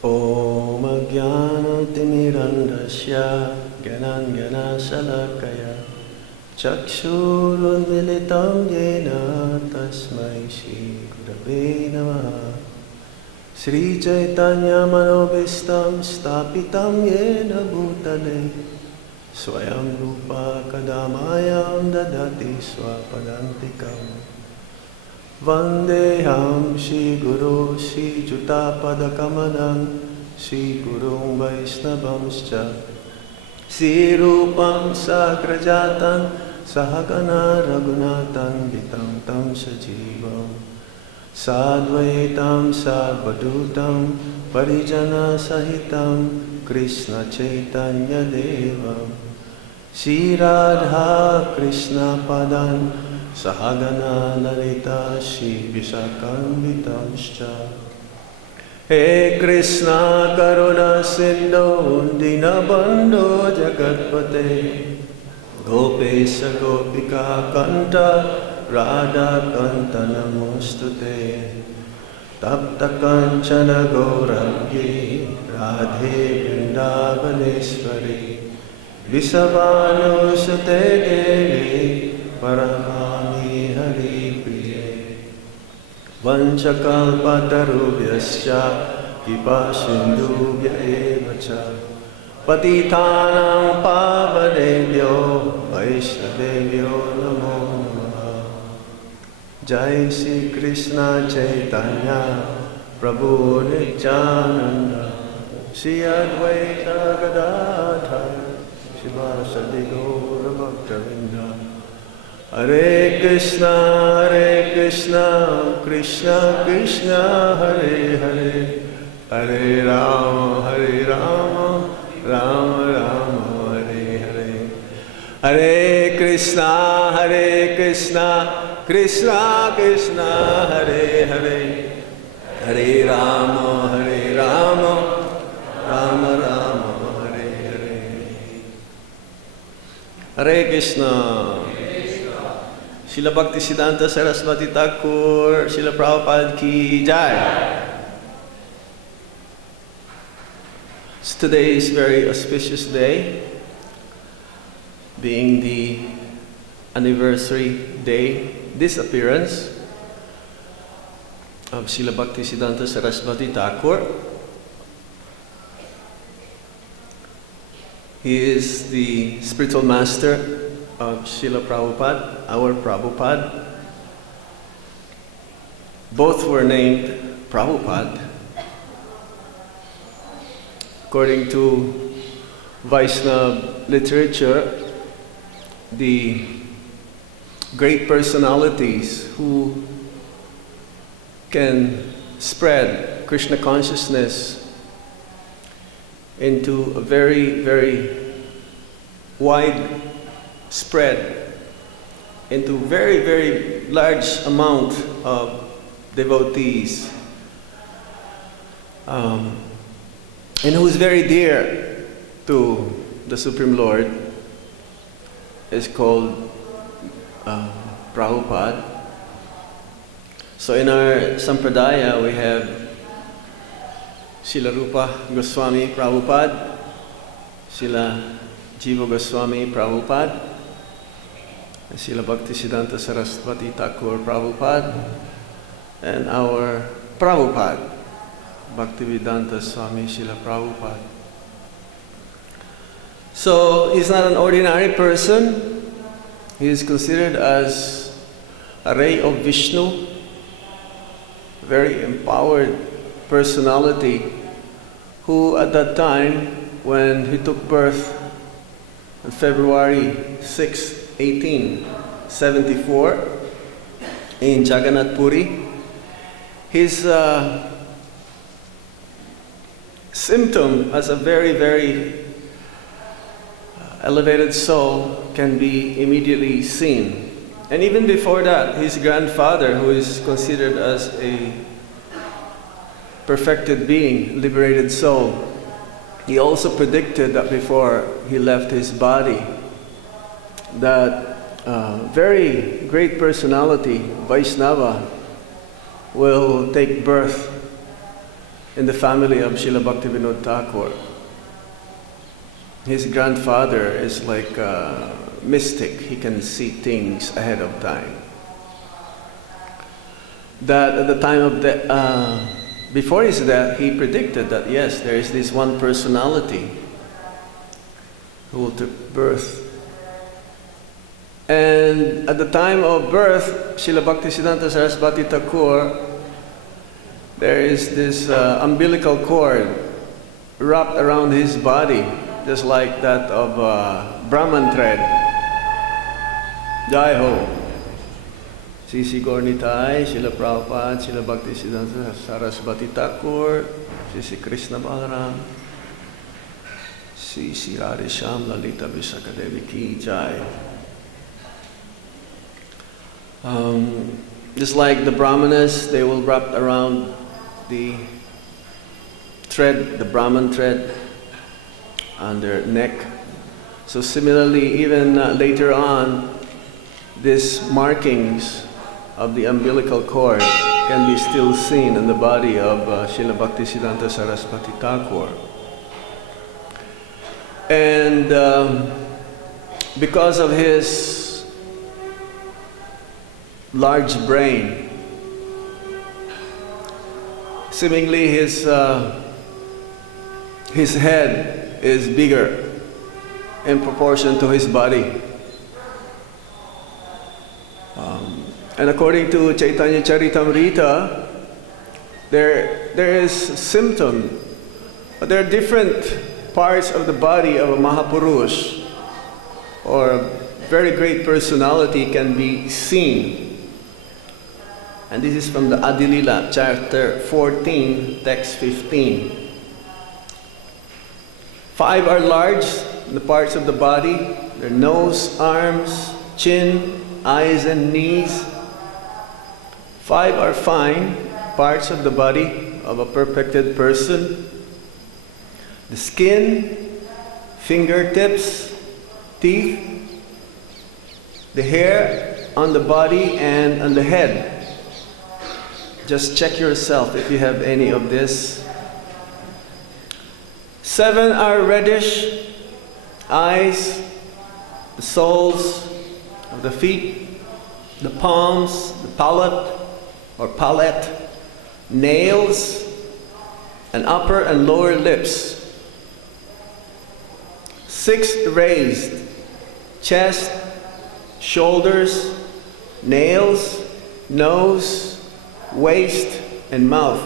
Om Ajnanatimirandasya Gyananjana-Shalakaya Chakshurunmilitam Yena Tasmai Shri Gurave Namaha Sri Chaitanya Manobhistam Stapitam Yena Bhutale Swayam Rupa Kadamayam Dadati Swapadantikam Vandeham Shri Guru Shri Jutapadakamadam Shri Guru Vaisnavamscha Shri Rupam Sakrajatan Sahagana Raghunatan Vitam Tam Sajivam Sadvaitam Sadvadutam Parijana Sahitam Krishna Chaitanya Devam Shri Radha Krishna Padan Sahagana Lalita Shri Visakamvitamscha He Krishna Karuna Sindhu Dinabandhu Jagatpate Gopesha Gopika Kanta Radha Kanta Namostute Tapta Kanchana Gaurangye Radhe Vrindavaneshwari Visavanu-sute Devi Paramami Hari Priye Vanchakalpatarubhyascha Kipasindubhya evacha Patitanam Pavanebhyo Vaishnavebhyo Namo Namaha Jai Shri Krishna Chaitanya Prabhu Nityananda Shri Advaita Gadadhar Shivasadi Gaura Bhaktavinda Hare Krishna, Krishna Krishna, Hare Hare, Hare Rama, Rama Rama, Hare Hare. Hare Krishna, Krishna Krishna, Hare Hare, Hare Rama, Rama Rama, Hare Hare. Hare Krishna. Srila Bhakti Siddhanta Saraswati Thakur, Srila Prabhupada ki Jai. So today is a very auspicious day, being the anniversary day, disappearance of Srila Bhakti Siddhanta Saraswati Thakur. He is the spiritual master of Srila Prabhupada, our Prabhupada. Both were named Prabhupada. According to Vaishnava literature, the great personalities who can spread Krishna consciousness into a very, very wide spread into very, very large amount of devotees, and who is very dear to the Supreme Lord, is called Prabhupada. So in our Sampradaya we have Srila Rupa Goswami Prabhupada, Srila Jiva Goswami Prabhupada, Srila Bhakti Siddhanta Saraswati Thakur Prabhupada, and our Prabhupada, Bhaktivedanta Swami Srila Prabhupada. So he's not an ordinary person. He is considered as a ray of Vishnu, a very empowered personality who at that time when he took birth on February 6, 1874 in Jagannath Puri, his symptom as a very, very elevated soul can be immediately seen. And even before that, his grandfather, who is considered as a perfected being, liberated soul, he also predicted that before he left his body, that very great personality, Vaishnava, will take birth in the family of Srila Bhaktivinoda Thakur. His grandfather is like a mystic. He can see things ahead of time. That at the time of the, before his death, he predicted that yes, there is this one personality who will take birth. And at the time of birth, Srila Bhaktisiddhanta Saraswati Thakur, there is this umbilical cord wrapped around his body, just like that of Brahman thread. Jai Ho. Sisi Gornitai, Srila Prabhupada, Srila Bhaktisiddhanta Saraswati Thakur, Sisi Krishna Balaram, Sisi Radhesham Lalita Vishakadevi Ki Jai. Just like the Brahmanas, they will wrap around the thread, the Brahman thread, on their neck. So similarly, even later on, these markings of the umbilical cord can be still seen in the body of Srila Bhaktisiddhanta Saraswati Thakur. And because of his large brain, seemingly his head is bigger in proportion to his body. And according to Chaitanya Charitamrita, there is symptom, but there are different parts of the body of a Mahapurush or a very great personality can be seen. And this is from the Adilila, chapter 14, text 15. 5 are large, the parts of the body, their nose, arms, chin, eyes and knees. 5 are fine, parts of the body of a perfected person. The skin, fingertips, teeth, the hair on the body and on the head. Just check yourself if you have any of this. 7 are reddish, eyes, the soles of the feet, the palms, the palate or palate, nails, and upper and lower lips. 6 raised, chest, shoulders, nails, nose, waist, and mouth.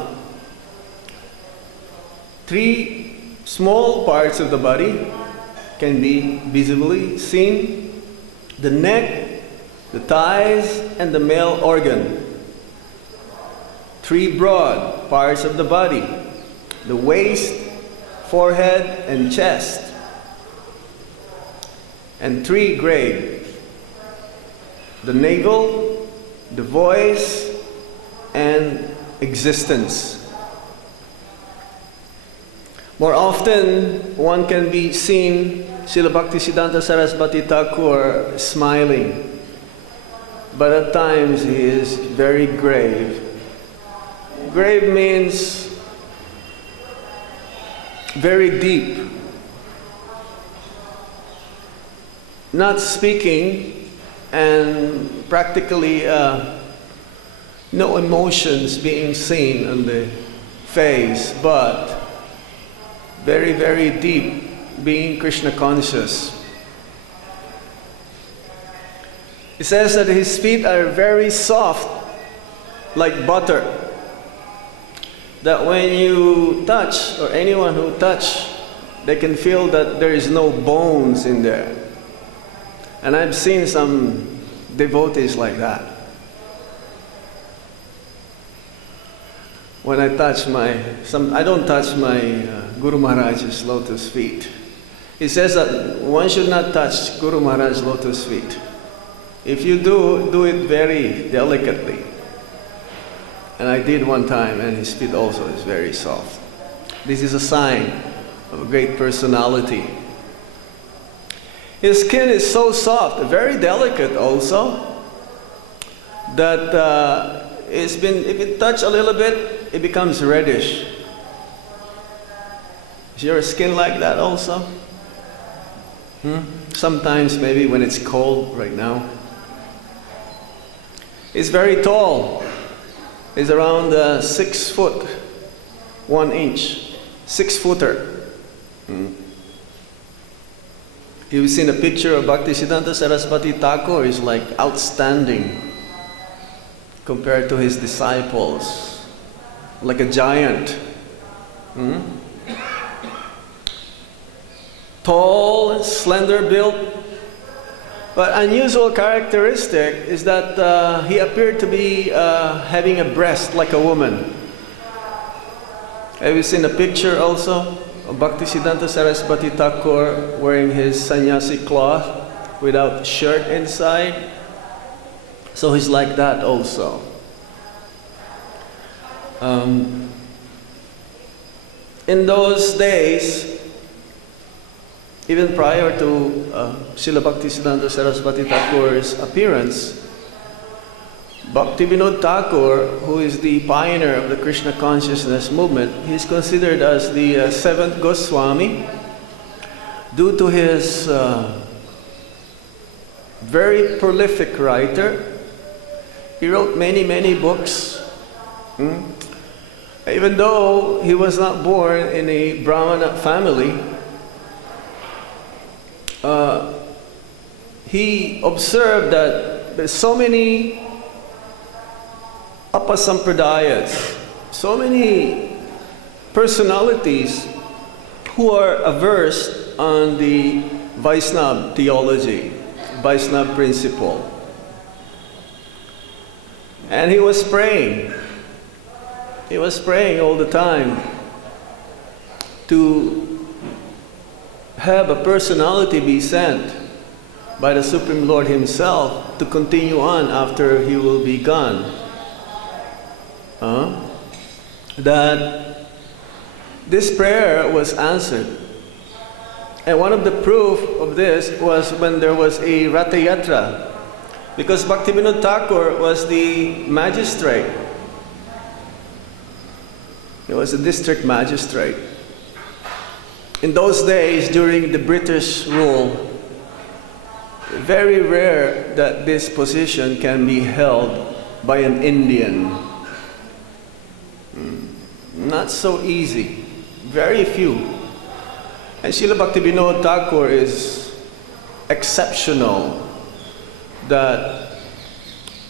3 small parts of the body can be visibly seen: the neck, the thighs, and the male organ. 3 broad parts of the body: the waist, forehead, and chest. And 3 grade: the navel, the voice, and existence. More often, one can be seen Srila Bhaktisiddhanta Saraswati Thakur smiling, but at times he is very grave. Grave means very deep, not speaking, and practically no emotions being seen on the face, but very, very deep, being Krishna conscious. It says that his feet are very soft, like butter, that when you touch, or anyone who touch, they can feel that there is no bones in there. And I've seen some devotees like that. When I touch I don't touch my Guru Maharaj's lotus feet. He says that one should not touch Guru Maharaj's lotus feet. If you do it very delicately. And I did one time, and his feet also is very soft. This is a sign of a great personality. His skin is so soft, very delicate also, that if it touch a little bit, it becomes reddish. Is your skin like that also? Sometimes maybe when it's cold right now. He's very tall. He's around 6 foot 1 inch. 6-footer. You've seen a picture of Bhakti Siddhanta Saraswati Thakur. Is like outstanding compared to his disciples. Like a giant. Tall, slender built, but unusual characteristic is that he appeared to be having a breast like a woman. Have you seen a picture also of Bhakti Siddhanta Saraswati Thakur wearing his sannyasi cloth without shirt inside? So he's like that also. In those days, even prior to Srila Bhakti Siddhanta Saraswati Thakur's appearance, Bhaktivinoda Thakur, who is the pioneer of the Krishna consciousness movement, he is considered as the seventh Goswami due to his very prolific writer. He wrote many books. Even though he was not born in a Brahmana family, he observed that there's so many apasampradayas, so many personalities who are averse on the Vaishnava theology, Vaishnava principle. And he was praying. He was praying all the time to have a personality be sent by the Supreme Lord Himself to continue on after he will be gone. That this prayer was answered. And one of the proof of this was when there was a Ratha Yatra. Because Bhaktivinoda Thakur was the magistrate. He was a district magistrate. In those days, during the British rule, very rare that this position can be held by an Indian. Not so easy. Very few. And Srila Bhaktivinoda Thakur is exceptional that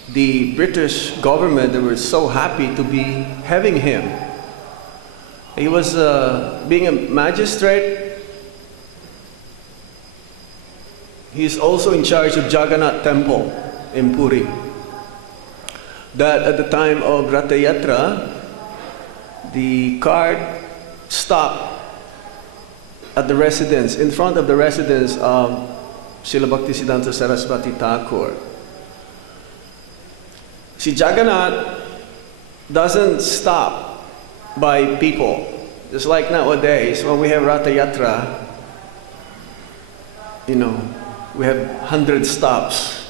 the British government, they were so happy to be having him. He was being a magistrate. He's also in charge of Jagannath Temple in Puri. That at the time of Ratha Yatra, the cart stopped at the residence, in front of the residence of Srila Bhakti Siddhanta Saraswati Thakur. See, Jagannath doesn't stop by people. Just like nowadays, when we have Ratha Yatra, you know, we have 100 stops.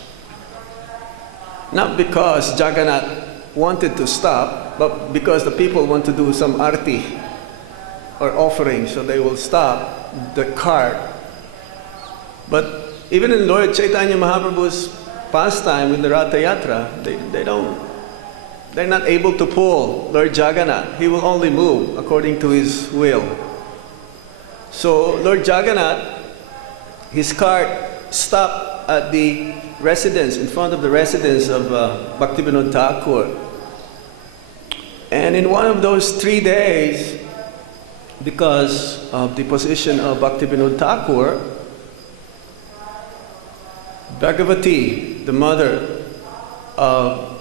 Not because Jagannath wanted to stop, but because the people want to do some arti or offering, so they will stop the cart. But even in Lord Chaitanya Mahaprabhu's pastime in the Ratha Yatra, they're not able to pull Lord Jagannath. He will only move according to his will. So Lord Jagannath, his cart stopped at the residence, in front of the residence of Bhaktivinoda Thakur. And in one of those 3 days, because of the position of Bhaktivinoda Thakur, Bhagavati, the mother of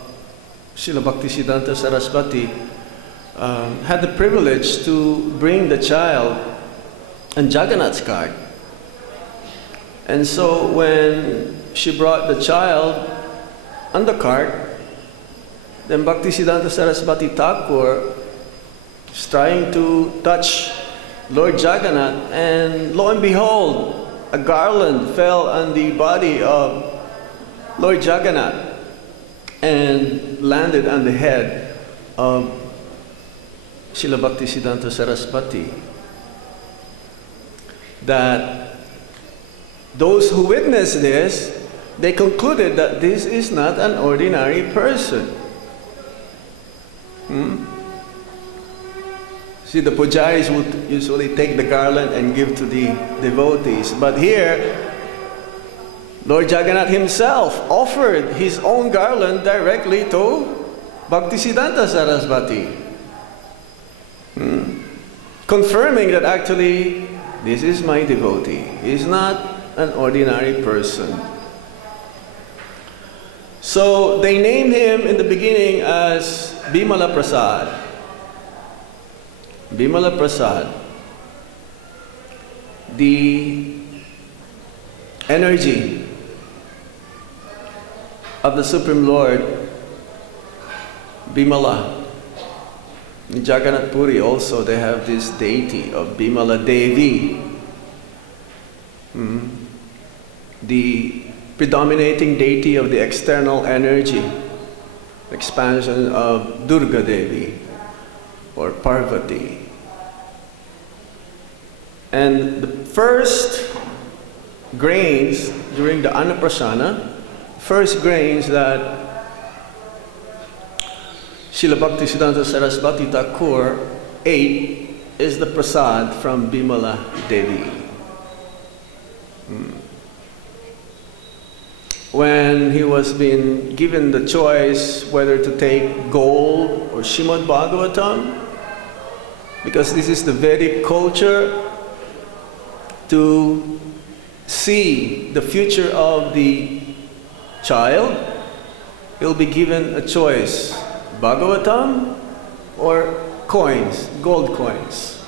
Srila Bhakti Siddhanta Saraswati, had the privilege to bring the child on Jagannath's cart. And so when she brought the child on the cart, then Bhakti Siddhanta Saraswati Thakur is trying to touch Lord Jagannath, and lo and behold, a garland fell on the body of Lord Jagannath and landed on the head of Srila Bhakti Siddhanta Saraswati. that those who witnessed this, they concluded that this is not an ordinary person. See, the pujaris would usually take the garland and give to the devotees. But here, Lord Jagannath himself offered his own garland directly to Bhaktisiddhanta Saraswati. Confirming that actually, this is my devotee. He's not an ordinary person. So they named him in the beginning as Bimala Prasad. Bimala Prasad. The energy of the Supreme Lord, Bimala. In Jagannath Puri also they have this deity of Bimala Devi. The predominating deity of the external energy, expansion of Durga Devi or Parvati. And the first grains during the Annaprasana, first grains that Srila Bhaktisiddhanta Saraswati Thakur ate is the prasad from Bimala Devi. When he was being given the choice whether to take gold or Srimad Bhagavatam, because this is the Vedic culture, to see the future of the child, he'll be given a choice, Bhagavatam or coins, gold coins.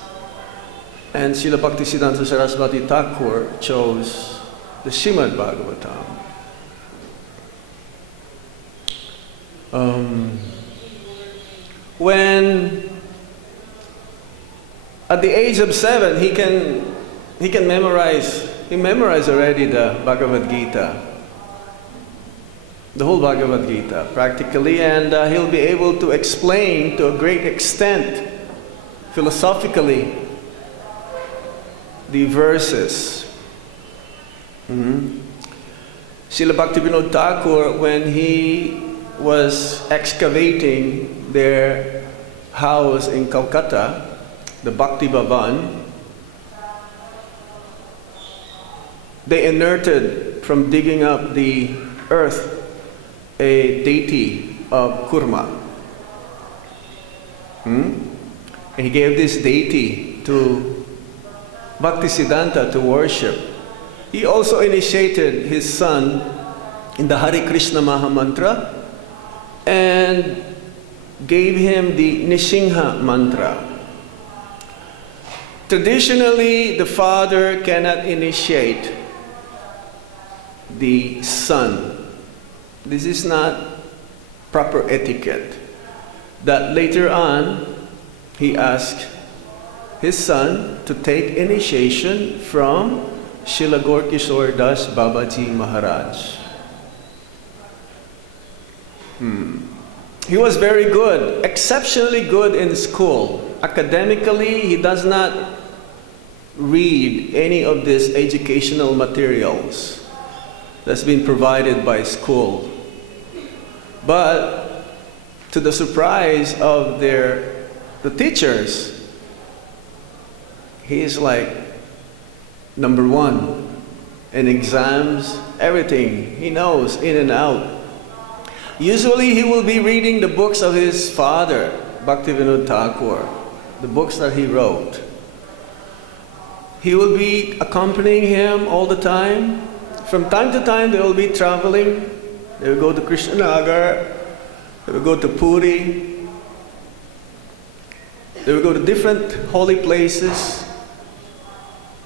And Srila Bhaktisiddhanta Saraswati Thakur chose the Srimad Bhagavatam. When at the age of 7 he memorized already the Bhagavad Gita, the whole Bhagavad Gita practically, and he'll be able to explain to a great extent philosophically the verses. Srila Bhaktivinoda Thakur, when he was excavating their house in Calcutta, the Bhakti Bhavan, they unearthed from digging up the earth a deity of Kurma. And he gave this deity to Bhaktisiddhanta to worship. He also initiated his son in the Hare Krishna Maha Mantra and gave him the Nisingha mantra. Traditionally, the father cannot initiate the son. This is not proper etiquette. That later on, he asked his son to take initiation from Srila Gaur-Kishore Das Babaji Maharaj. He was very good, exceptionally good in school. Academically, he does not read any of these educational materials that's been provided by school. But to the surprise of the teachers, he is like #1 in exams, everything. He knows in and out. Usually he will be reading the books of his father, Bhaktivinoda Thakur, the books that he wrote. He will be accompanying him all the time. From time to time they will be traveling. They will go to Krishnanagar, they will go to Puri, they will go to different holy places.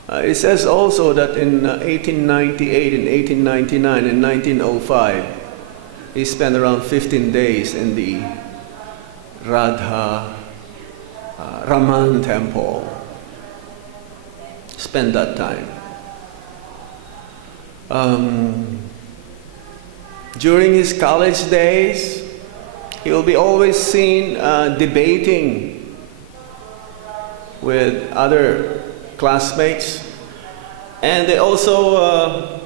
It says also that in 1898, in 1899, in 1905, he spent around 15 days in the Radha Raman temple. Spend that time. During his college days, he will be always seen debating with other classmates. And they also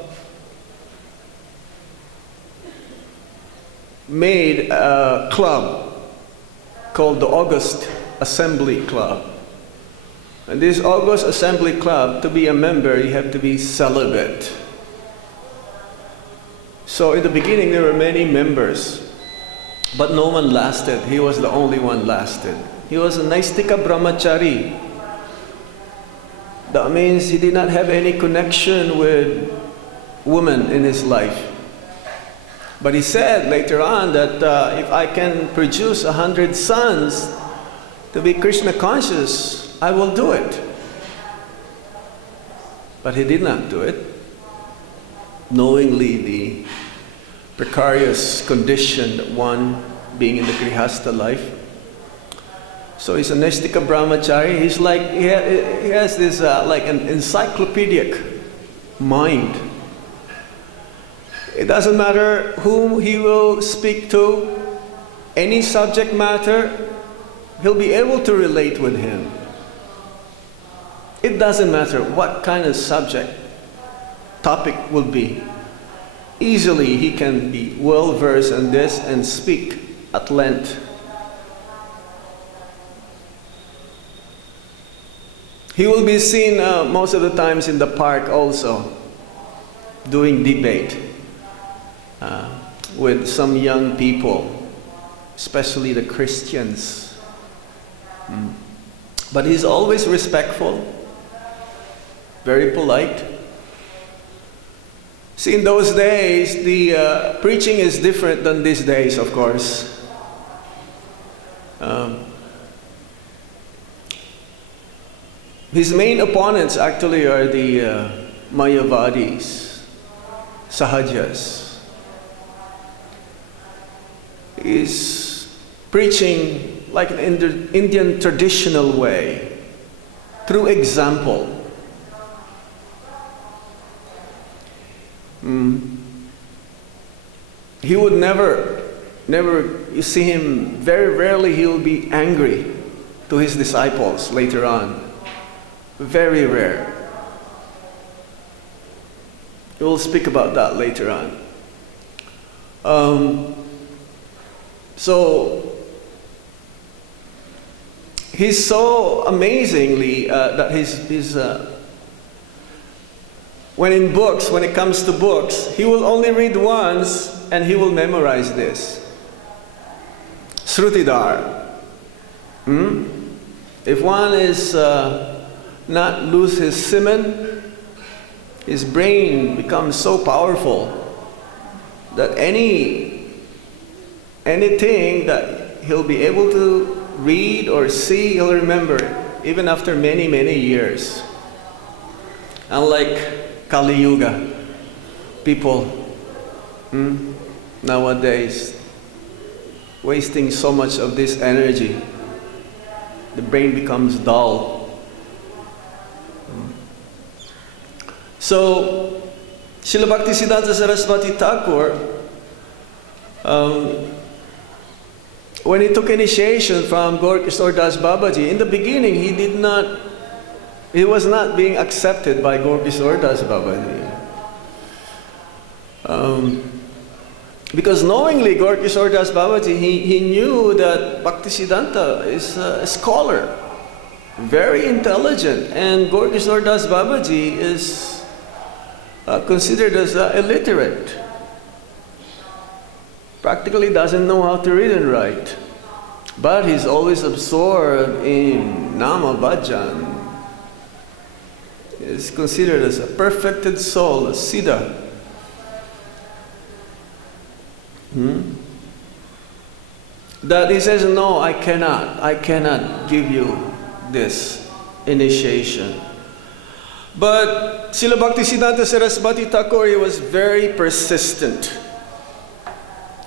made a club called the August Assembly Club. And this August Assembly Club, to be a member, you have to be celibate. So in the beginning there were many members, but no one lasted. He was the only one lasted. He was a Naistika Brahmachari. That means he did not have any connection with women in his life. But he said later on that if I can produce 100 sons to be Krishna conscious, I will do it. But he did not do it, knowingly the precarious condition that one being in the Grihastha life. So he's a Naistika Brahmachari. He's like, he has this like an encyclopedic mind. It doesn't matter whom he will speak to, any subject matter, he'll be able to relate with him. It doesn't matter what kind of subject, topic will be. Easily he can be well versed in this and speak at length. He will be seen most of the times in the park also, doing debate with some young people, especially the Christians. But he's always respectful, very polite. See, in those days, the preaching is different than these days, of course. His main opponents actually are the Mayavadis, Sahajas. He's preaching like an Indian traditional way, through example. He would never, you see him, very rarely he will be angry to his disciples later on. Very rare. We'll speak about that later on. So he's so amazingly that he's when it comes to books, he will only read once and he will memorize this. Srutidar. If one is not lose his semen, his brain becomes so powerful that anything that he'll be able to read or see, he'll remember it, even after many, many years. Unlike Kali Yuga, people nowadays wasting so much of this energy, the brain becomes dull. So, Srila Bhakti Siddhanta Saraswati Thakur, when he took initiation from Gaur Kishore Das Babaji, in the beginning he was not being accepted by Gaur Kishore Das Babaji. Because knowingly Gaur Kishore Das Babaji, he knew that Bhakti Siddhanta is a scholar, very intelligent, and Gaur Kishore Das Babaji is considered as illiterate. Practically doesn't know how to read and write. But he's always absorbed in Nama Bhajan. He's considered as a perfected soul, a Siddha. That he says, no, I cannot give you this initiation. But Srila Bhakti Siddhanta Saraswati Thakur, he was very persistent.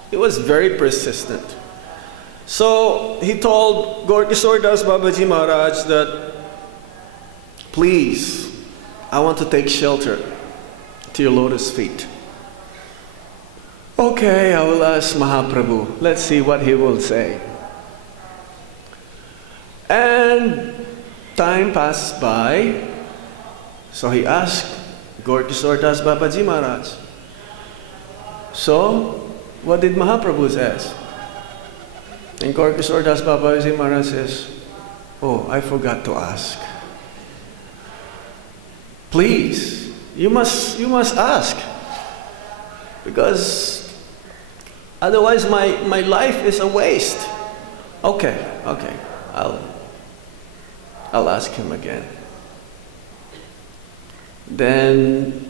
He was very persistent. So he told Gaur Kishore Das Babaji Maharaj that, please, I want to take shelter to your lotus feet. Okay, I will ask Mahaprabhu. Let's see what he will say. And time passed by. So he asked Gaura Das Babaji Maharaj. So, what did Mahaprabhu say? And Gaura Das Babaji Maharaj says, oh, I forgot to ask. Please, you must ask. Because otherwise my life is a waste. Okay, I'll ask him again. Then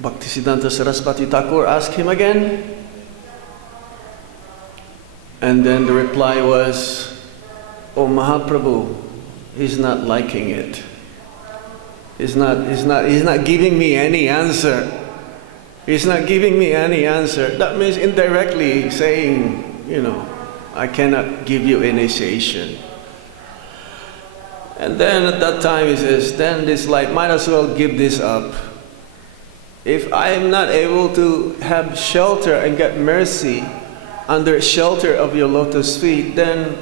Bhaktisiddhanta Saraswati Thakur asked him again. And then the reply was, oh Mahaprabhu, he's not liking it. He's not giving me any answer. He's not giving me any answer. That means indirectly saying, you know, I cannot give you initiation. And then at that time he says, then this life, might as well give this up. If I am not able to have shelter and get mercy under shelter of your lotus feet, then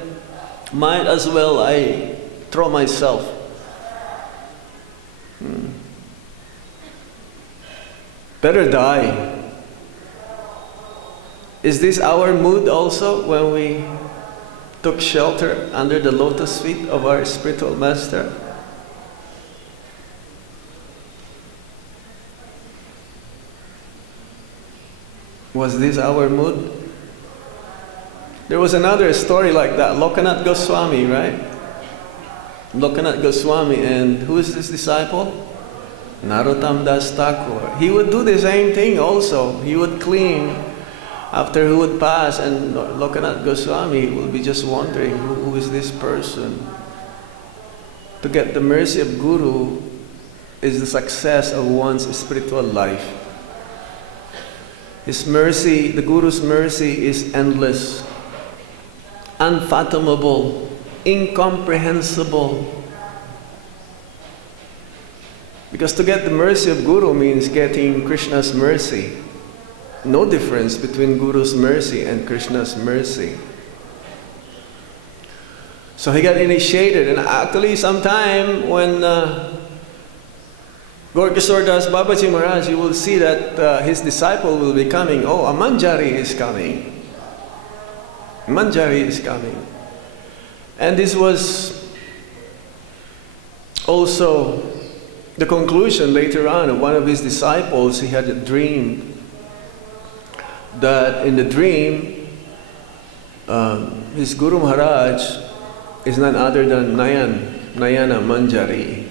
might as well I throw myself. Better die. Is this our mood also when we took shelter under the lotus feet of our spiritual master? Was this our mood? There was another story like that, Lokanath Goswami, right? Lokanath Goswami, and who is this disciple? Narottam Das Thakur. He would do the same thing also. He would clean after he would pass, and Lokanath Goswami will be just wondering, who is this person? To get the mercy of Guru is the success of one's spiritual life. His mercy, the Guru's mercy, is endless, unfathomable, incomprehensible. Because to get the mercy of Guru means getting Krishna's mercy. No difference between Guru's mercy and Krishna's mercy. So he got initiated, and actually sometime when Gaura Das Babaji Maharaj, you will see that his disciple will be coming. Oh, a Manjari is coming. Manjari is coming. And this was also the conclusion later on of one of his disciples. He had a dream that in the dream his Guru Maharaj is none other than Nayana Manjari.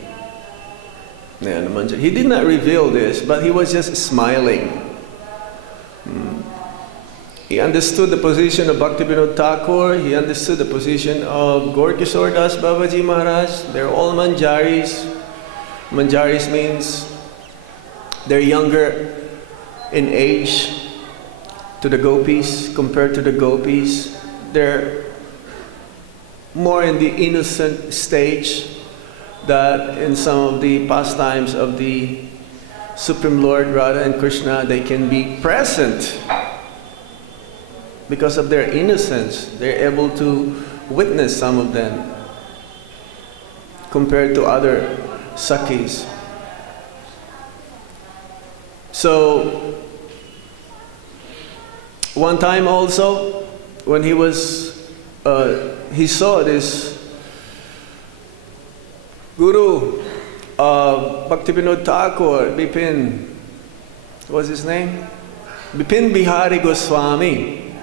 Nayana Manjari. He did not reveal this, but he was just smiling. He understood the position of Bhaktivinoda Thakur. He understood the position of Gaura Das Babaji Maharaj. They're all Manjaris. Manjaris means they're younger in age to the gopis compared to the gopis. They're more in the innocent stage that in some of the pastimes of the Supreme Lord Radha and Krishna, they can be present. Because of their innocence, they're able to witness some of them compared to other Sakhis. So, one time also, when he was, he saw this Guru, Bhaktivinoda Thakur, Bipin, what's his name? Bipin Bihari Goswami.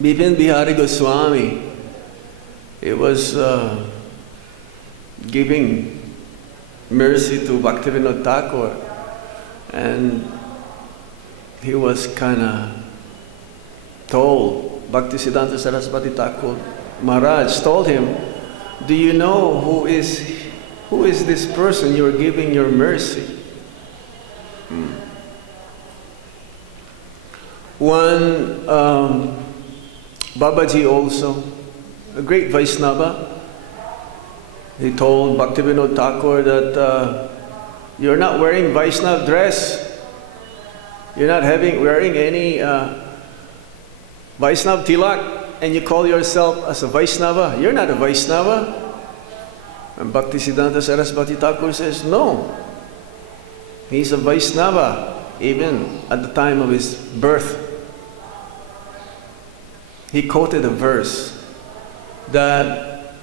Bipin Bihari Goswami. It was giving mercy to Bhaktivinoda Thakur, and he was kind of told, Bhaktisiddhanta Saraswati Thakur Maharaj told him, do you know who is this person you're giving your mercy? One Babaji also, a great Vaishnava, he told Bhaktivinoda Thakur that you're not wearing Vaishnava dress. You're not wearing any Vaishnava tilak, and you call yourself as a Vaishnava. You're not a Vaishnava. And Bhaktisiddhanta Saraswati Thakur says, no, he's a Vaishnava even at the time of his birth. He quoted a verse that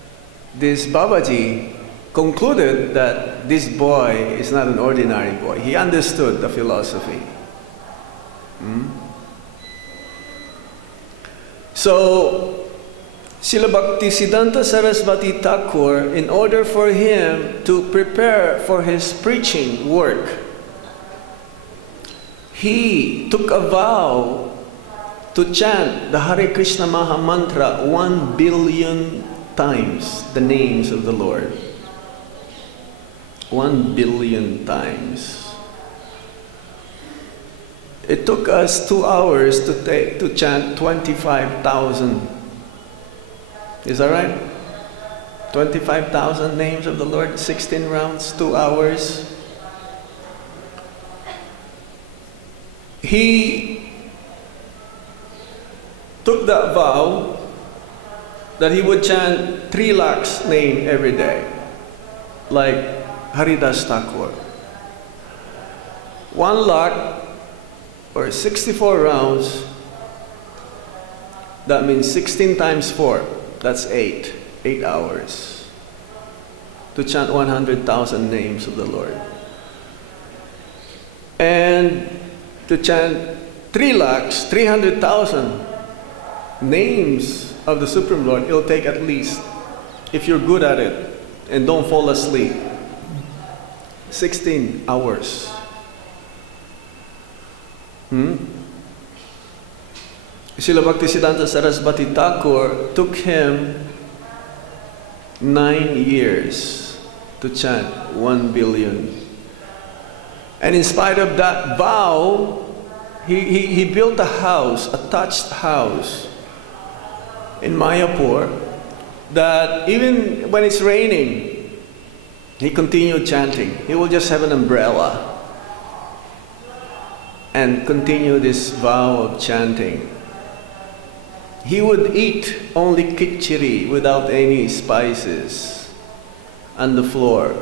this Babaji concluded that this boy is not an ordinary boy. He understood the philosophy. So, Srila Bhaktisiddhanta Saraswati Thakur, in order for him to prepare for his preaching work, he took a vow to chant the Hare Krishna Maha Mantra 1 billion times, the names of the Lord. 1 billion times. It took us 2 hours to chant 25,000. Is that right? 25,000 names of the Lord, 16 rounds, 2 hours. He took that vow that he would chant 3 lakhs name every day, like Haridas Thakur. 1 lakh or 64 rounds, that means 16 times 4, that's 8 hours to chant 100,000 names of the Lord. And to chant 3 lakhs, 300,000 names of the Supreme Lord, it'll take at least, if you're good at it and don't fall asleep, 16 hours. Srila Bhaktisiddhanta Saraswati Thakur took him 9 years to chant 1 billion. And in spite of that vow, he built a house, a thatched house in Mayapur, that even when it's raining, he continued chanting. He will just have an umbrella and continue this vow of chanting. He would eat only khichdi without any spices on the floor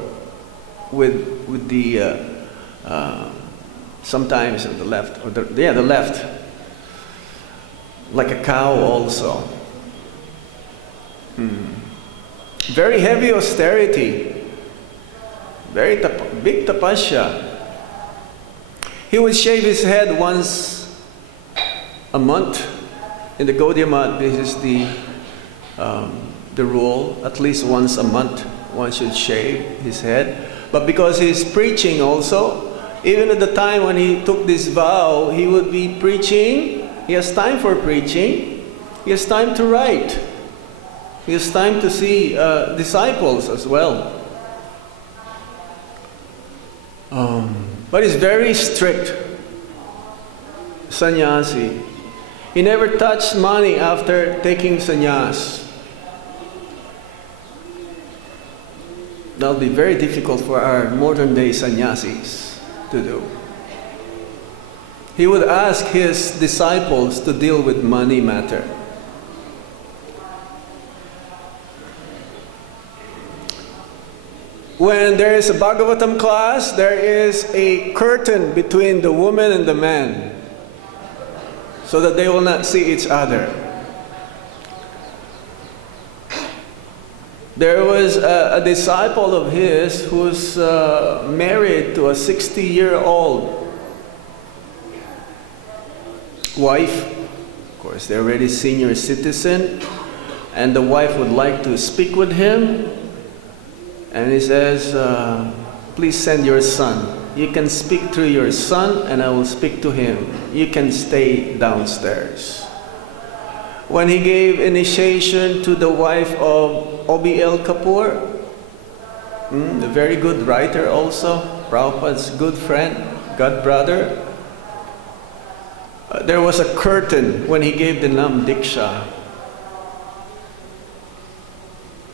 with the sometimes on the left, or the left, like a cow also. Very heavy austerity, very big tapasya. He would shave his head once a month. In the Gaudiya Math, this is the rule. At least once a month, one should shave his head. But because he's preaching also, even at the time when he took this vow, he would be preaching. He has time for preaching. He has time to write. He has time to see disciples as well. But he's very strict. Sannyasi. He never touched money after taking sannyas. That'll be very difficult for our modern day sannyasis to do. He would ask his disciples to deal with money matter. When there is a Bhagavatam class, there is a curtain between the woman and the man, so that they will not see each other. There was a disciple of his who's married to a 60-year-old wife. Of course, they're already senior citizen, and the wife would like to speak with him. And he says, please send your son. You can speak through your son and I will speak to him. You can stay downstairs. When he gave initiation to the wife of O.B.L. Kapoor, a very good writer also, Prabhupada's good friend, god brother, there was a curtain when he gave the Nam Diksha.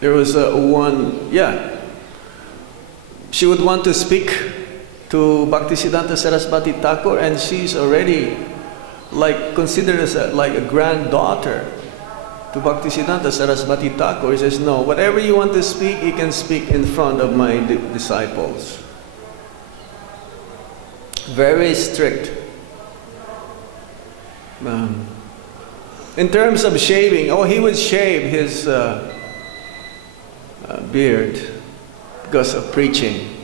There was she would want to speak to Bhaktisiddhanta Saraswati Thakur, and she's already considered as like a granddaughter to Bhakti Siddhanta Saraswati Thakur. He says, no, whatever you want to speak, you can speak in front of my disciples. Very strict. In terms of shaving, he would shave his beard because of preaching.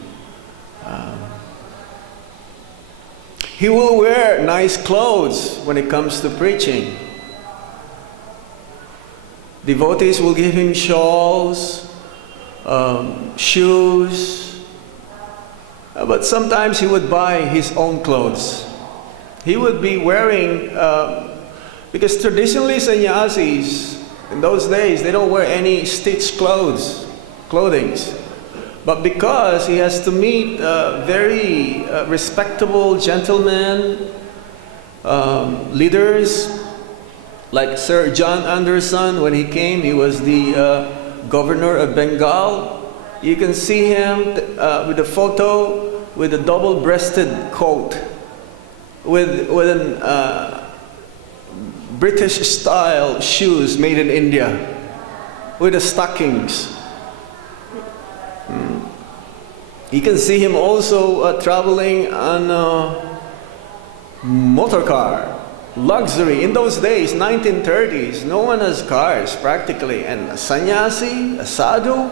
He will wear nice clothes when it comes to preaching. Devotees will give him shawls, shoes, but sometimes he would buy his own clothes. He would be wearing, because traditionally sannyasis, in those days, they don't wear any stitched clothing. But because he has to meet very respectable gentlemen, leaders, like Sir John Anderson, when he came, he was the governor of Bengal. You can see him with a photo with a double-breasted coat, with an British-style shoes made in India, with the stockings. You can see him also traveling on a motor car, luxury. In those days, 1930s, no one has cars practically. And a sannyasi, a sadhu,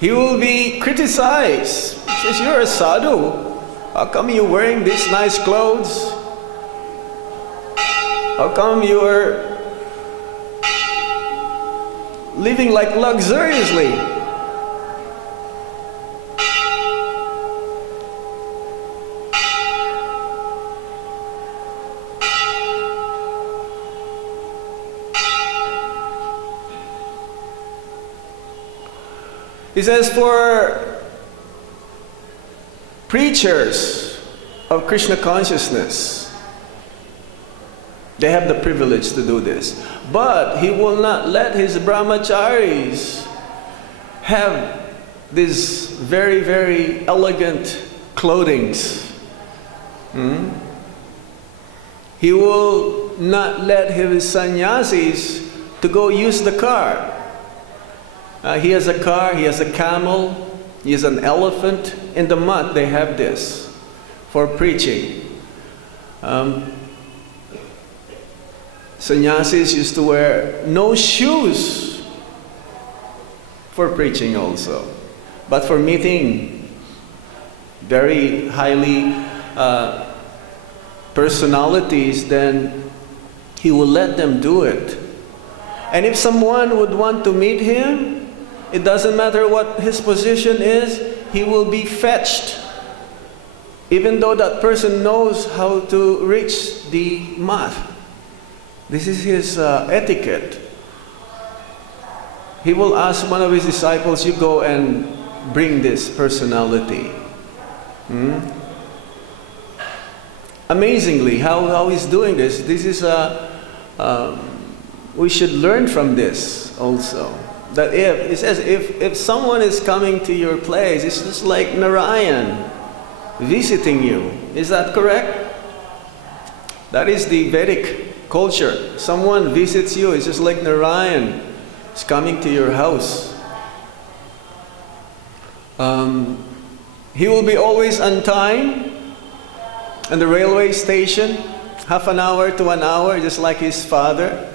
he will be criticized. He says, you're a sadhu. How come you're wearing these nice clothes? How come you're living like luxuriously? He says, for preachers of Krishna consciousness, they have the privilege to do this. But he will not let his brahmacharis have these very, very elegant clothings. He will not let his sannyasis to go use the car. He has a car, he has a camel, he has an elephant. In the mat they have this for preaching. Sannyasis used to wear no shoes for preaching also. But for meeting very highly personalities, then he will let them do it. And if someone would want to meet him, it doesn't matter what his position is, he will be fetched. Even though that person knows how to reach the mat. This is his etiquette. He will ask one of his disciples, you go and bring this personality. Amazingly, how he's doing this. This is we should learn from this also. That it says if someone is coming to your place, it's just like Narayan visiting you. Is that correct? That is the Vedic culture. Someone visits you, it's just like Narayan is coming to your house. He will be always on time at the railway station, half an hour to an hour, just like his father.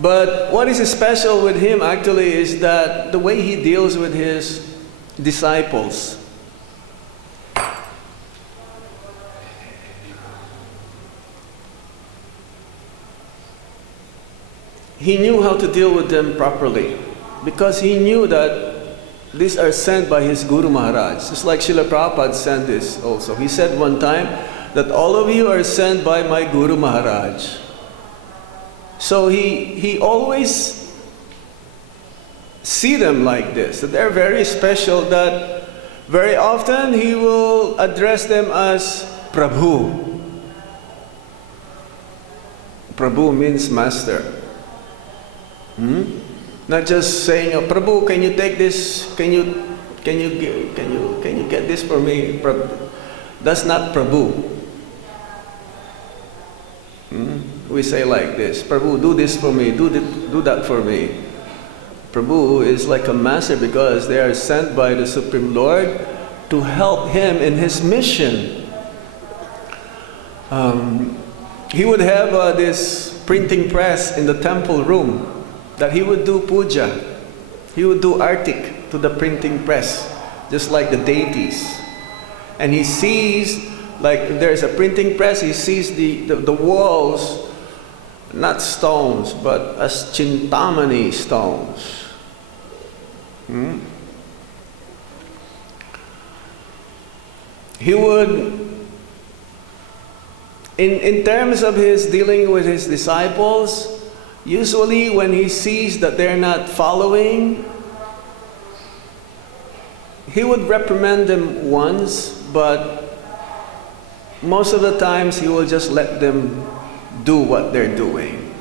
But what is special with him actually is that the way he deals with his disciples. He knew how to deal with them properly because he knew that these are sent by his Guru Maharaj. Just like Srila Prabhupada sent this also. He said one time that all of you are sent by my Guru Maharaj. So he always see them like this, that they're very special, that very often he will address them as Prabhu. Prabhu means master. Not just saying, oh, Prabhu, can you take this? Can you get this for me? That's not Prabhu. We say like this, Prabhu, do this for me, do that for me. Prabhu is like a master because they are sent by the Supreme Lord to help him in his mission. He would have this printing press in the temple room that he would do puja. He would do artik to the printing press, just like the deities. And he sees, like there's a printing press, he sees the walls, not stones, but as chintamani stones. He would, in terms of his dealing with his disciples, usually when he sees that they're not following, he would reprimand them once, but most of the times he will just let them do what they're doing.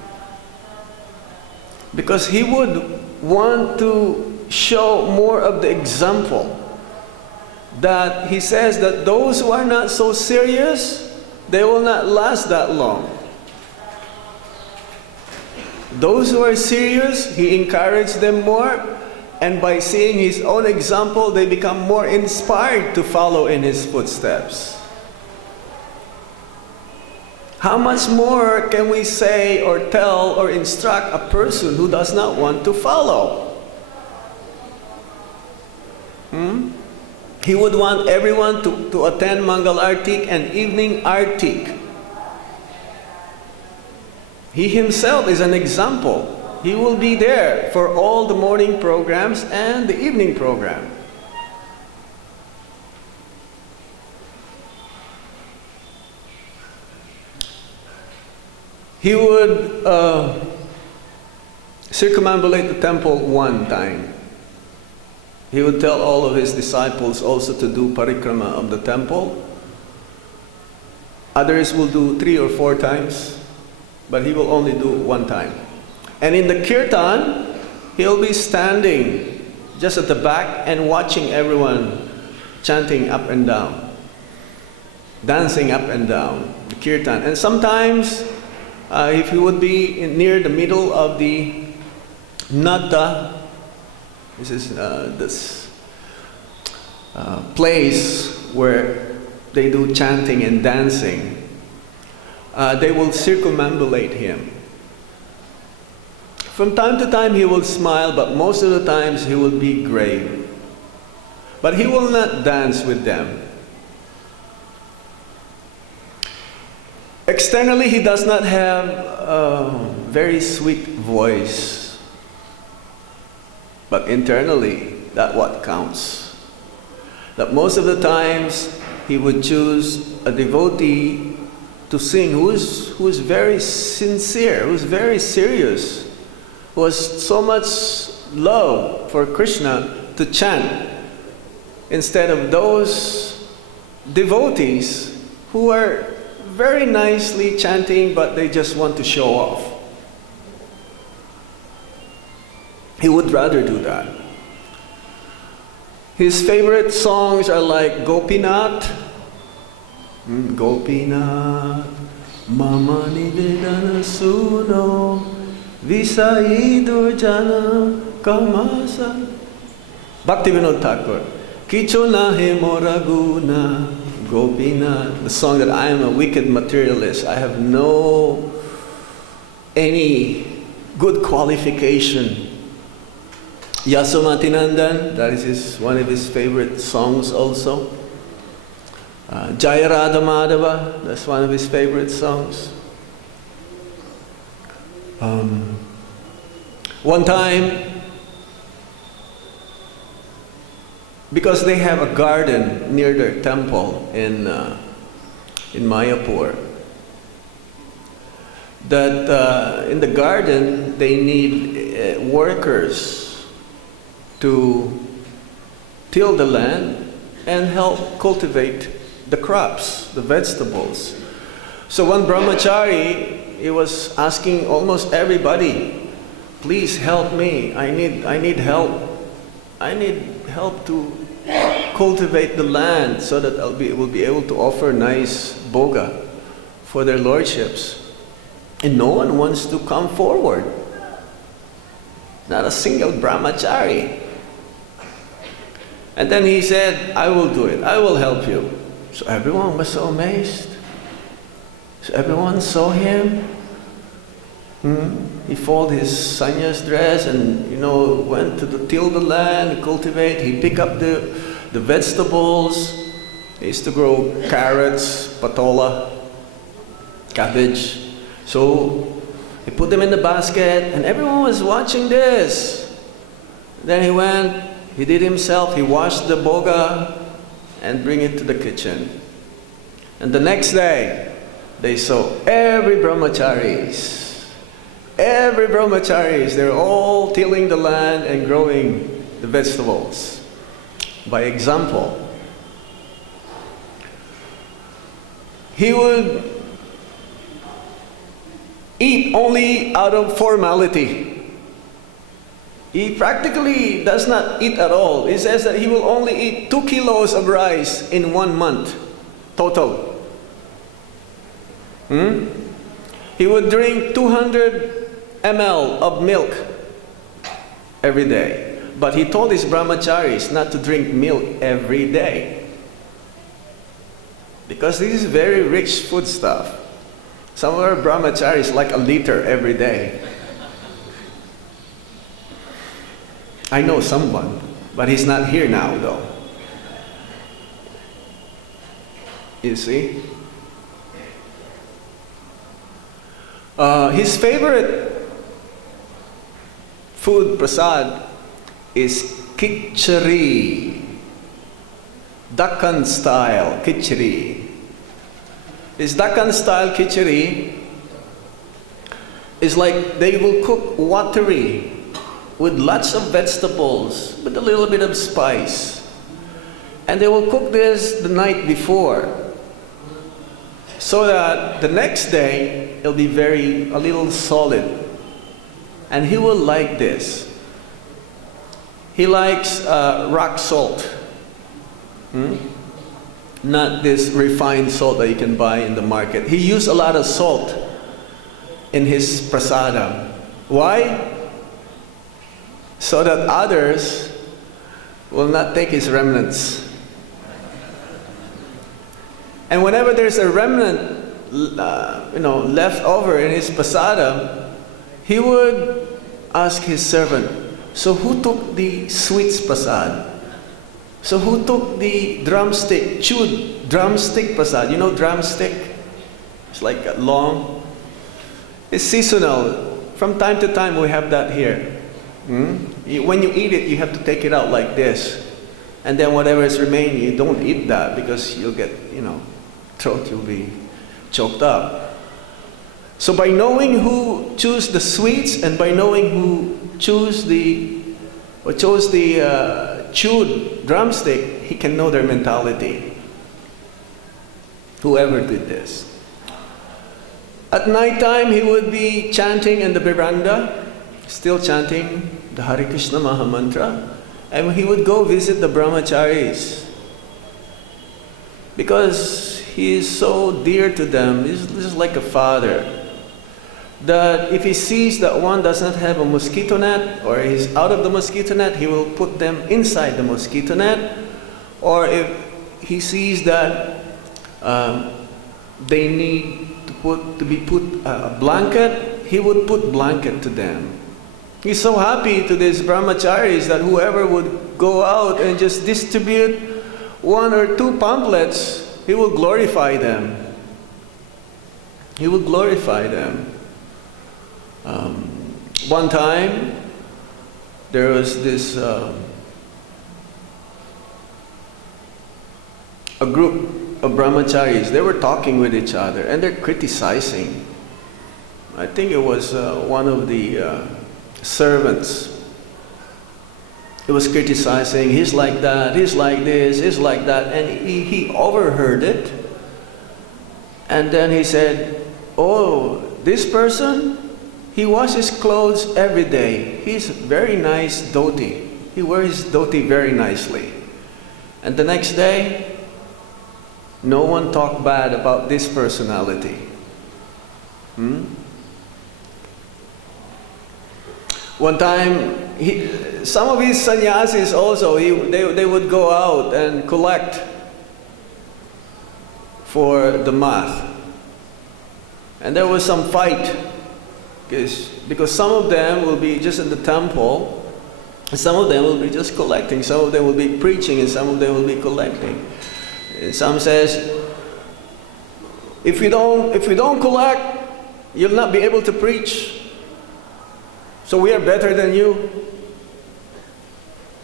Because he would want to show more of the example that he says that those who are not so serious, they will not last that long. Those who are serious, he encouraged them more, and by seeing his own example, they become more inspired to follow in his footsteps. How much more can we say or tell or instruct a person who does not want to follow? He would want everyone to attend Mangal Artik and evening Artik. He himself is an example. He will be there for all the morning programs and the evening program. He would circumambulate the temple one time. He would tell all of his disciples also to do parikrama of the temple. Others will do 3 or 4 times, but he will only do one time. And in the kirtan, he'll be standing just at the back and watching everyone chanting up and down, dancing up and down, the kirtan. And sometimes, if he would be near the middle of the nada, this is this place where they do chanting and dancing, they will circumambulate him. From time to time he will smile, but most of the times he will be grave. But he will not dance with them. Externally, he does not have a very sweet voice. But internally, that's what counts. That most of the times, he would choose a devotee to sing who is very sincere, who is very serious, who has so much love for Krishna to chant, instead of those devotees who are very nicely chanting, but they just want to show off. He would rather do that. His favorite songs are like Gopinath, Gopinath, Mama Nivedana Suno, Visaidur Jana Kamasa, Bhakti Thakur, Kicho Nahe Moraguna, Gopinath, the song that I am a wicked materialist. I have any good qualification. Yasomatinandan, that is one of his favorite songs also. Jaya Radha Madhava, that's one of his favorite songs. One time, because they have a garden near their temple in Mayapur, that in the garden they need workers to till the land and help cultivate the crops, the vegetables. So one brahmachari, he was asking almost everybody, please help me, I need help. I need help to cultivate the land so that we'll be able to offer nice bhoga for their lordships. And no one wants to come forward. Not a single brahmachari. And then he said, I will do it. I will help you. So everyone was so amazed. So everyone saw him. He folded his sannyas dress and, went to till the land, cultivate. He picked up the vegetables. He used to grow carrots, patola, cabbage. So he put them in the basket and everyone was watching this. Then he went, he did himself, he washed the bhoga and bring it to the kitchen. And the next day, they saw every brahmacharis, they're all tilling the land and growing the vegetables. By example, he would eat only out of formality. He practically does not eat at all. He says that he will only eat 2 kilos of rice in 1 month, total. He would drink 200 ml of milk every day. But he told his brahmacharis not to drink milk every day. Because this is very rich food stuff. Some of our brahmacharis like 1 liter every day. I know someone, but he's not here now though. You see? His favorite food, prasad, is khichdi, Deccan style khichdi. This Deccan style khichdi is like they will cook watery with lots of vegetables, with a little bit of spice. And they will cook this the night before, so that the next day it'll be a little solid. And he will like this. He likes rock salt. Not this refined salt that you can buy in the market. He used a lot of salt in his prasadam. Why? So that others will not take his remnants. And whenever there's a remnant, left over in his prasadam, he would ask his servant, so who took the sweets prasad? So who took the drumstick, chewed drumstick prasad? You know drumstick? It's like long. It's seasonal. From time to time we have that here. When you eat it, you have to take it out like this. And then whatever is remaining, you don't eat that because you'll get, throat, you'll be choked up. So by knowing who chose the sweets and by knowing who chose the chewed drumstick, he can know their mentality. Whoever did this. At night time, he would be chanting in the veranda, still chanting the Hare Krishna Maha Mantra, and he would go visit the brahmacharis because he is so dear to them. This is like a father. That if he sees that one doesn't have a mosquito net or is out of the mosquito net, he will put them inside the mosquito net. Or if he sees that they need to be put a blanket, he would put blanket to them. He's so happy to these brahmacharis that whoever would go out and just distribute 1 or 2 pamphlets, he will glorify them. He will glorify them. One time, there was this a group of brahmacharis. They were talking with each other and they're criticizing. I think it was one of the servants. He was criticizing, he's like that, he's like this, he's like that, and he overheard it. And then he said, oh, this person, he washes clothes every day. He's very nice dhoti. He wears dhoti very nicely. And the next day, no one talked bad about this personality. One time, some of his sannyasis also, they would go out and collect for the math. And there was some fight, because some of them will be just in the temple, and some of them will be just collecting, some of them will be preaching, and some of them will be collecting. And some says, if we don't collect, you'll not be able to preach. So we are better than you.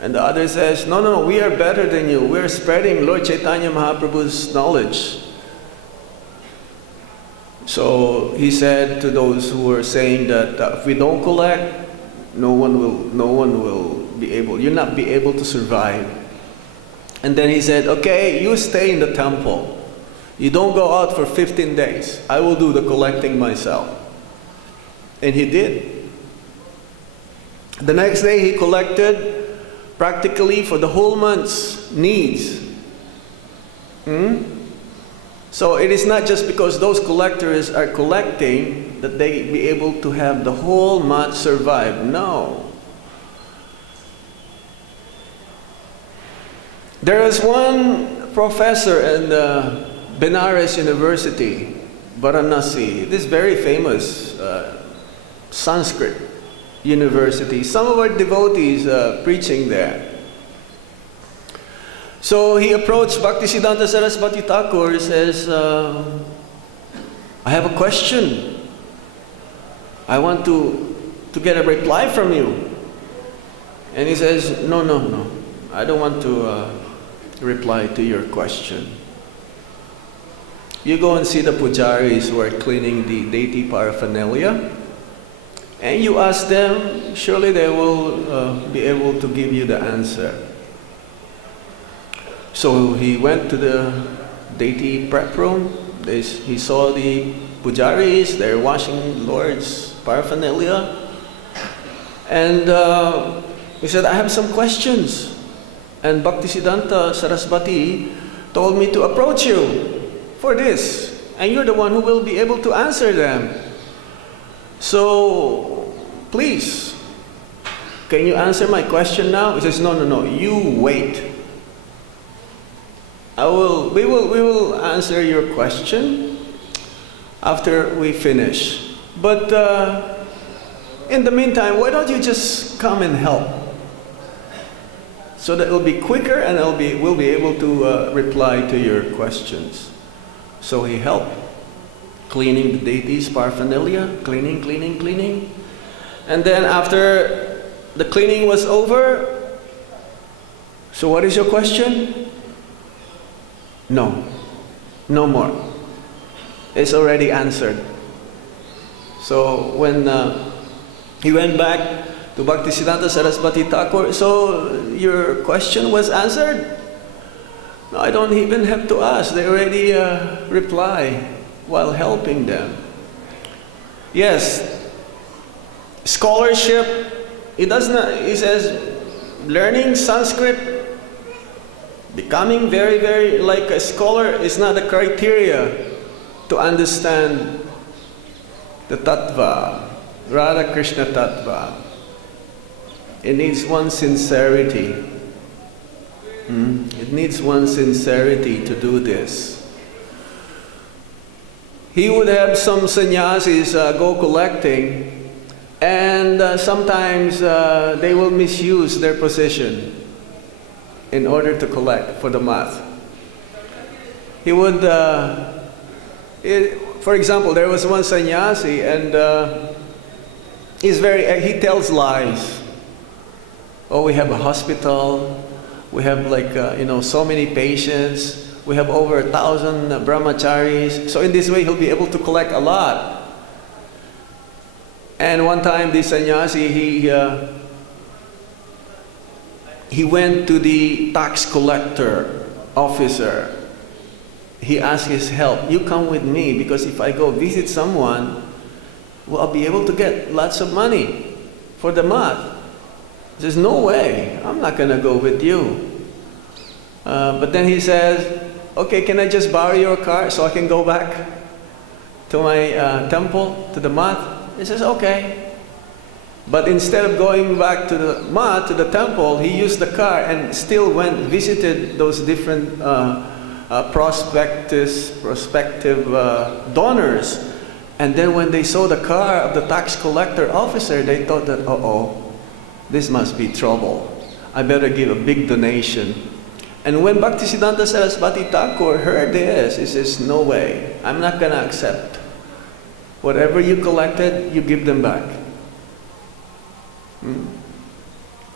And the other says, no, we are better than you. We are spreading Lord Chaitanya Mahaprabhu's knowledge. So he said to those who were saying that if we don't collect, no one will be able, you'll not be able to survive. And then he said, okay, you stay in the temple. You don't go out for 15 days. I will do the collecting myself. And he did. The next day he collected practically for the whole month's needs. So it is not just because those collectors are collecting that they be able to have the whole month survive. No. There is one professor in Benares University, Varanasi. This very famous Sanskrit university. Some of our devotees preaching there. So he approached Bhaktisiddhanta Saraswati Thakur. He says, I have a question. I want to get a reply from you. And he says, no. I don't want to reply to your question. You go and see the pujaris who are cleaning the deity paraphernalia, and you ask them, surely they will be able to give you the answer. So he went to the deity prep room. He saw the pujaris, they're washing Lord's paraphernalia. And he said, I have some questions. And Bhaktisiddhanta Saraswati told me to approach you for this. And you're the one who will be able to answer them. So, please, can you answer my question now? He says, no, you wait. We will answer your question after we finish. But in the meantime, why don't you just come and help? So that it'll be quicker and we'll be able to reply to your questions. So he helped, cleaning the deity's paraphernalia, cleaning. And then after the cleaning was over, so what is your question? No more. It's already answered. So when he went back to Bhaktisiddhanta Saraswati Thakur, so your question was answered? No, I don't even have to ask. They already reply while helping them. Yes, scholarship, he says, learning Sanskrit, becoming very like a scholar is not a criteria to understand the tattva, Radha Krishna tattva. It needs one sincerity. It needs one sincerity to do this. He would have some sannyasis go collecting, and sometimes they will misuse their position in order to collect for the math. He would, for example, there was one sannyasi, and he tells lies. Oh, we have a hospital. We have so many patients. We have over 1,000 brahmacharis. So in this way, he'll be able to collect a lot. And one time, this sannyasi, he went to the tax collector officer. He asked his help. You come with me, because if I go visit someone, well, I'll be able to get lots of money for the month. He says, no way, I'm not going to go with you. But then he says, okay, can I just borrow your car so I can go back to my temple, to the mat? He says, okay. But instead of going back to the mat, to the temple, he used the car and still visited those different prospective donors. And then when they saw the car of the tax collector officer, they thought that, uh-oh, this must be trouble. I better give a big donation. And when Bhaktisiddhanta Saraswati Thakur heard this, he says, no way, I'm not going to accept. Whatever you collected, you give them back.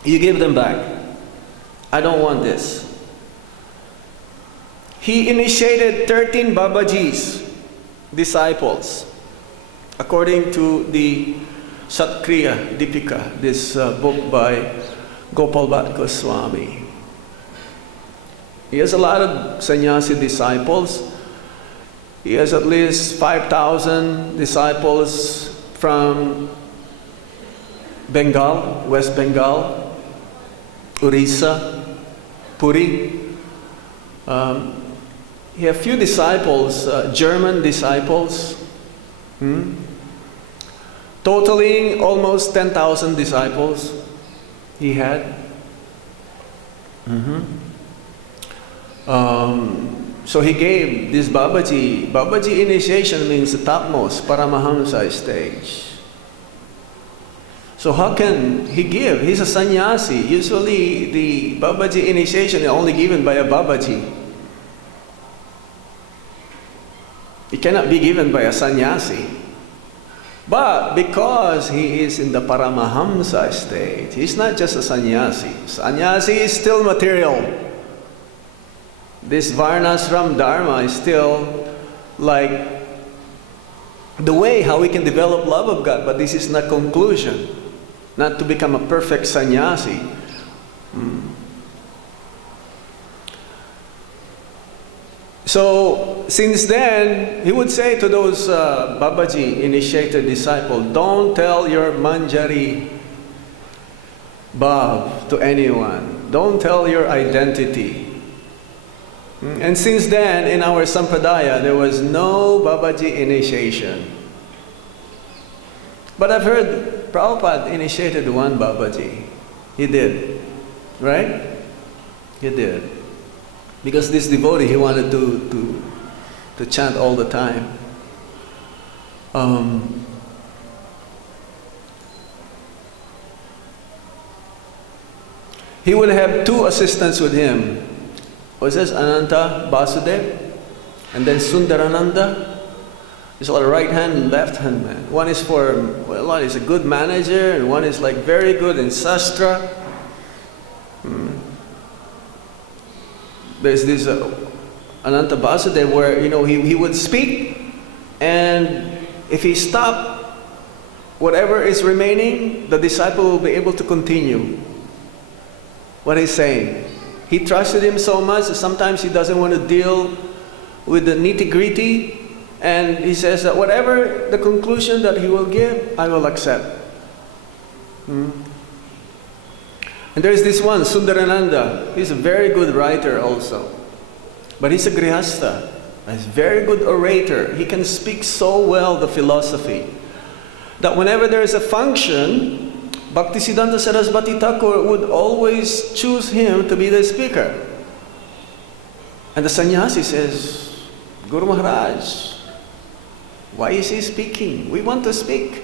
You give them back. I don't want this. He initiated 13 Babaji's disciples, according to the Satkriya Dipika, this book by Gopal Bhatt Goswami. He has a lot of sannyasi disciples. He has at least 5,000 disciples from Bengal, West Bengal, Orissa, Puri. He had few disciples, German disciples, totaling almost 10,000 disciples he had. So he gave this Babaji. Babaji initiation means the topmost, Paramahamsa stage. So how can he give? He's a sannyasi. Usually the Babaji initiation is only given by a Babaji. It cannot be given by a sannyasi. But because he is in the Paramahamsa stage, he's not just a sannyasi. Sannyasi is still material. This Varnashram Dharma is still like the way how we can develop love of God, but this is not conclusion. Not to become a perfect sannyasi. So, since then, he would say to those Babaji initiated disciples, don't tell your Manjari Bhav to anyone. Don't tell your identity. And since then, in our Sampradaya, there was no Babaji initiation. But I've heard Prabhupada initiated one Babaji. He did. Right? He did. Because this devotee, he wanted to chant all the time. He would have two assistants with him. Was this Ananta Basudev? And then Sundarananda? He's like a right hand and left hand man. One is for, well, one is a good manager, and one is like very good in sastra. There's this Ananta Basudev where, you know, he would speak, and if he stopped, whatever is remaining, the disciple will be able to continue what he's saying. He trusted him so much that sometimes he doesn't want to deal with the nitty-gritty, and he says that whatever the conclusion that he will give, I will accept. And there's this one, Sundarananda. He's a very good writer also. But he's a grihastha. He's a very good orator. He can speak so well the philosophy that whenever there is a function, Bhaktisiddhanta Saraswati Thakur would always choose him to be the speaker. And the sannyasi says, Guru Maharaj, why is he speaking? We want to speak.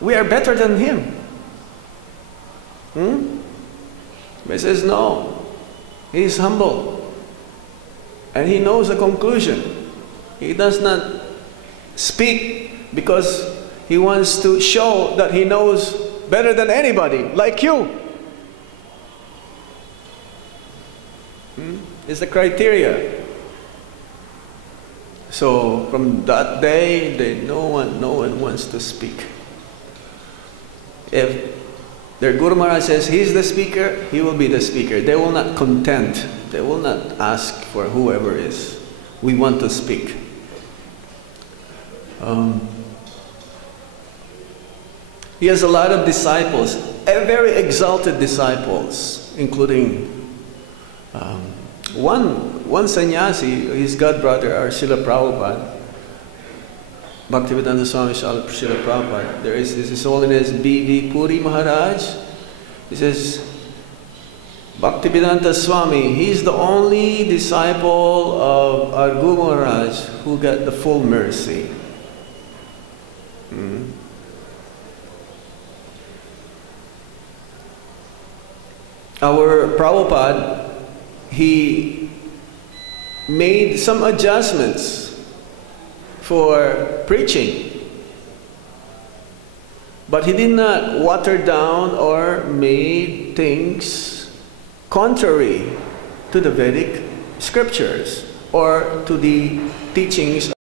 We are better than him. He says, no. He is humble. And he knows the conclusion. He does not speak because he wants to show that he knows better than anybody, like you. It's the criteria. So from that day, no one wants to speak. If their Guru Maharaj says he's the speaker, he will be the speaker. They will not content. They will not ask for whoever is. We want to speak. He has a lot of disciples, very exalted disciples, including One sannyasi, his godbrother, our Srila Prabhupada, Bhaktivedanta Swami Srila Prabhupada, there is His Holiness B.V. Puri Maharaj. He says, Bhaktivedanta Swami, he's the only disciple of our Guru Maharaj who got the full mercy. Our Prabhupada, he made some adjustments for preaching, but he did not water down or made things contrary to the Vedic scriptures or to the teachings